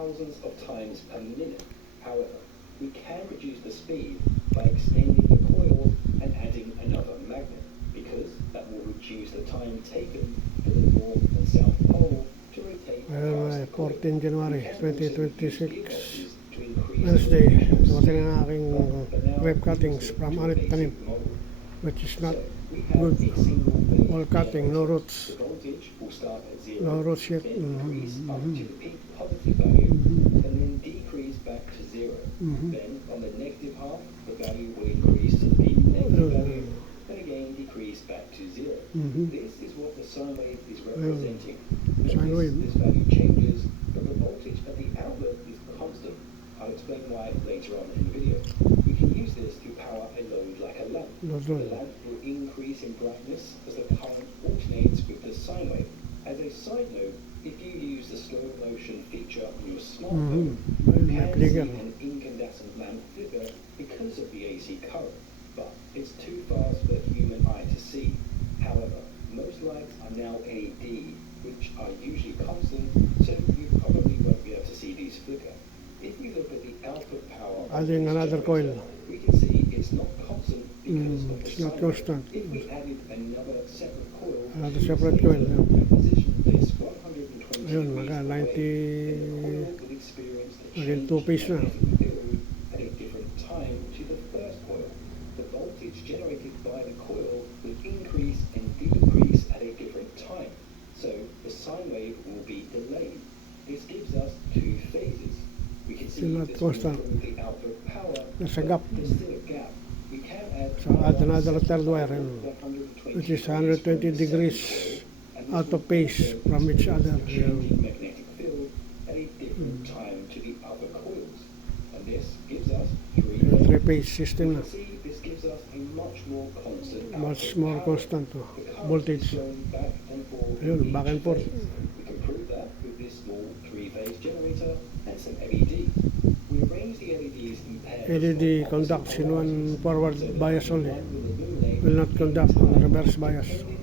thousands of times per minute. However, we can reduce the speed by extending the coil and adding another magnet, because that will reduce the time taken for the North and South Pole to rotate past the coil. 14 January 2026, Wednesday. Dumating ang aking web cuttings from Anit Tanim, which is not good. All cutting, no roots. The voltage will start at zero, No roots yet. then increase up to the peak positive value, and then decrease back to zero. Then, on the negative half, the value will increase to the peak negative value, and again decrease back to zero. This is what the sine wave is representing. Sine wave. This value changes, but the voltage at the outlet is constant. I'll explain why later on in the video. We can use this to power a load like a lamp. The lamp will increase in brightness as the current alternates with the sine wave. As a side note, if you use the slow motion feature on your smartphone, you can see an incandescent lamp flicker because of the AC current, but it's too fast for the human eye to see. However, most lights are now LED, which are usually constant, so you probably won't be able to see these flicker. If we look at the output power of Adding this another coil. generator, we can see it's not constant because of the It's not sine constant. wave. If we added another separate coil, Another separate coil. position this 120 Ayun, degrees mga away, 90, then the coil will experience a maging change 2 piece na. in magnetic field at a different time to the first coil. The voltage generated by the coil will increase and decrease at a different time, so the sine wave will be delayed. This gives us two phases. We can see Still not this will constant. improve the output power, There's a but gap. there's still a gap. We can add So add another third wire, which is 120 degrees out of phase from each other. Changing magnetic field at a different time to the other coils, and this gives us three Three-phase system na. See, this gives us a much more constant Much output more power. constant The current voltage. is flowing back and forth Ayun, in back and each forth. phase. We can prove that with this small three-phase generator and some LEDs. We arrange the LEDs in pairs. LED of conducts in one forward so that bias only. one will illuminate Will not conduct on reverse bias. and the